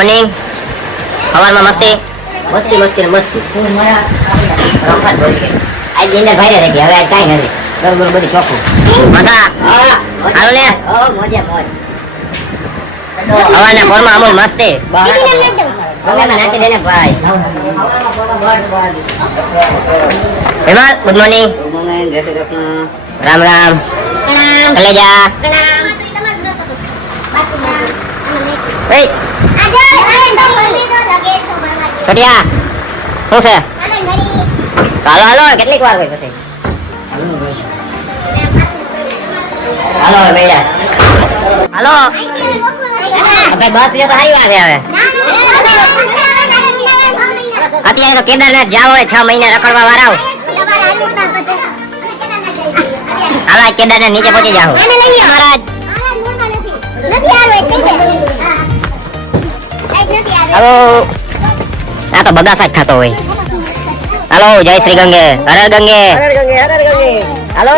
morning સવારમાં મસ્તી મસ્તી મસ્તી મસ્તી રમફાટ બોલી ગઈ આજ જીંદર ભાઈ રહી ગઈ હવે આજ કાંઈ નથી બરોબર બધી ચોખ્ખું મજા હાલો ને હવાના ફોનમાં અમૂલ મસ્તી નાખી દેને ભાઈ હેમંત ગુડ મોર્નિંગ રામ રામ કલેજા છોટિયા શું છે હાલો હાલો કેટલીક વાર હોય પછી હાલો ભૈયા હાલો આપણે બસ લે તો સારી વાત છે હવે અત્યારે તો કેદારનાથ જાવ હોય 6 મહિના રખડવા વાળા હાલો કેદારનાથ નીચે પહોંચી જાવ મહારાજ હાલો આ તો બગાસા જ ખાતો હોય હાલો જય શ્રી ગંગે હર ગંગે હાલો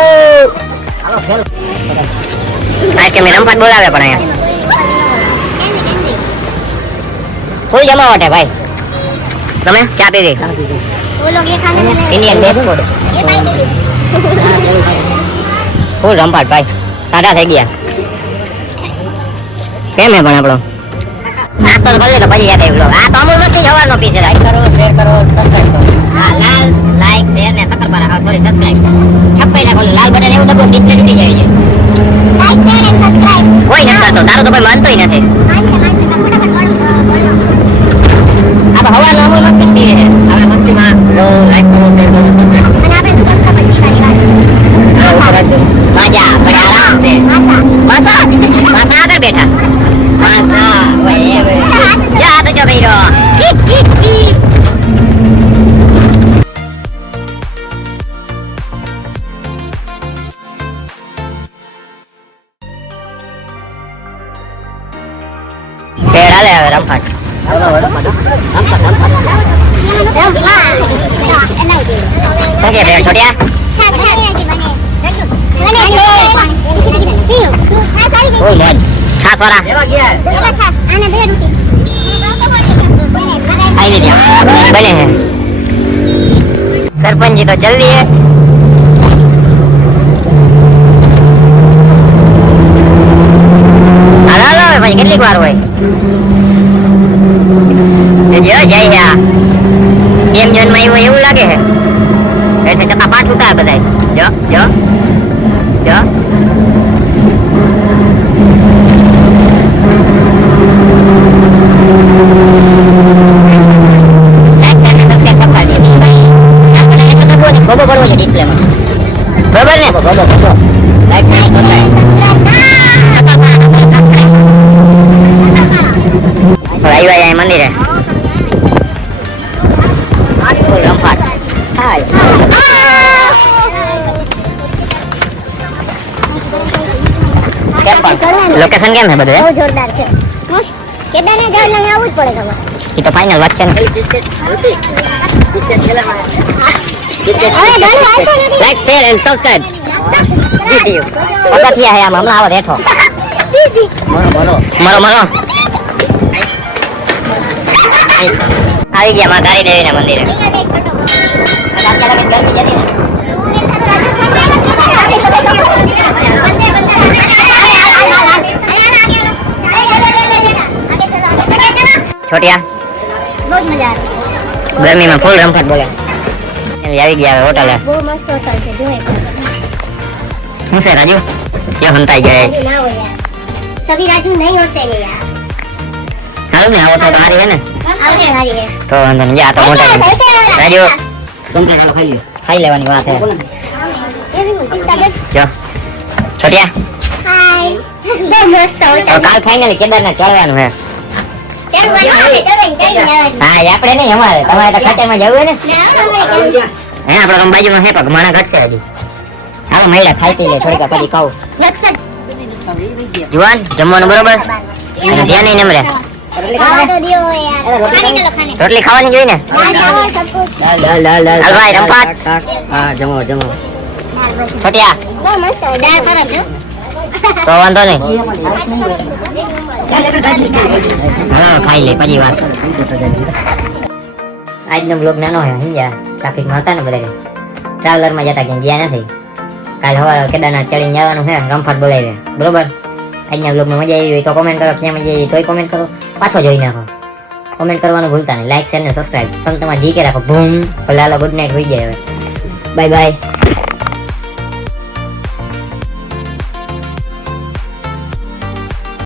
આજ કે મેં રમફાટ બોલાવે પણ અહીંયા ફૂલ જમાવટ હે ભાઈ તમે ચા પીવી ઇન્ડિયન બે ફૂલ રમફાટ ભાઈ સાડા થઈ ગયા કેમ હે પણ આપણો નાસ્તો તો કરી લે તો પછી યાદ આવ્યો આ તો અમૂલ મસ્તી સવારનો પીસ છે લાઈક કરો શેર કરો સબસ્ક્રાઇબ કરો હા લાલ લાઈક શેર ને શક્કરપારા સોરી સબસ્ક્રાઇબ છપ્પઈ લાખો લાલ બટન એવું દબો ડિસ્પ્લે તૂટી જાય છે લાઈક શેર એન્ડ સબસ્ક્રાઇબ કોઈ નથી કરતો તારો તો કોઈ માનતોય નથી આ તો હવાનો અમૂલ મસ્તી પી છે આપણે મસ્તીમાં લો લાઈક કરો શેર કરો સબસ્ક્રાઇબ અને આપણે તો કમ બધી વાળી વાત મજા બડે આરામ છે માસા માસા આગળ બેઠા માસા ઓય ઓય જા તો જો ભઈરો પેડા લે હવે રમફાટ ઓકે બે છોડિયા ઓય મોજ છાસ વાળા આને બે રોટી આઈ લે બને હે સરપંચ जी तो चल दिए હાલો ભાઈ કેટલીક વાર હોય જો જાય એમ જન્માઈ હોય એવું લાગે છે એટલે છતાં પાછું કા બધાય જો જો જો બોબો પડવો છે ડિસ્પ્લેમાં બરાબર ને બોબો બોબો લાઈક શેર સબસ્ક્રાઇબ ભાઈ ભાઈ મંદિરે રમફાટ હાય લોકેશન કેમ છે બધું બહુ જોરદાર છે કેદારનાથ જવું એટલે આવવું જ પડે તમારે એ તો ફાઇનલ વાત છે ને લાઈક શેર એન્ડ સબસ્ક્રાઇબ પગથિયા હે આમ હમણાં આવો રેઠો મરો મરો મરો મરો આવી ગયા માં તારી દેવીના મંદિરે છોટિયા બહુ મજા આવે ગરમીમાં ફૂલ રમફાટ બોલે આવી ગયા હવે હોટલે બહુ મસ્ત હોટલ છે જોઈ શું છે રાજુ ક્યાં હંતાઈ ગયા ના હોય યાર સभी राजू नहीं होते हैं यार हां ने आओ तो हारी है ना आवते हारी है तो अंदर जा तो मोटा राजू तुम के खाई लेवानी बात है जो छोटिया हाय बહુ મસ્ત હોટલ તો કાલ ફાઇનલી કેદારનાથ ચડવાનું છે હા આપણે નહીં અમારે તમારે તો ખાતેમાં જવું હે ને હે આપણે કમ બાજુમાં હે પગ માણા ઘટશે હજી હાલો મહિલા ખાઈ પી લે થોડીક પછી ખાવ જુવાન જમવાનું બરોબર અને ધ્યાન નહીં નમરે રોટલી ખાવાની જોઈએ ને હાલ ભાઈ રમફાટ હા જમો જમો છોટિયા બહુ મસ્ત દાળ સરસ છે તો વાંધો નહીં હા ખાઈ લે પછી વાત આજનો બ્લોગ નાનો હે સમજ્યા ટ્રાફિકમાં હતા ને બધા ટ્રાવેલરમાં જતા ક્યાંય ગયા નથી કાલ સવારે કેદારનાથ ચડીને જવાનું છે રમફાટ બોલાવી બરોબર આજના બ્લોગમાં મજા આવી હોય તો કોમેન્ટ કરો ક્યાં મજા આવી તોય કોમેન્ટ કરો પાછો જોઈ નાખો કોમેન્ટ કરવાનું ભૂલતા નહીં લાઈક શેર ને સબસ્ક્રાઈબ તમે તમારે જી કે રાખો બૂમ ભલે હાલો ગુડ નાઇટ હોઈ જાય હવે બાય બાય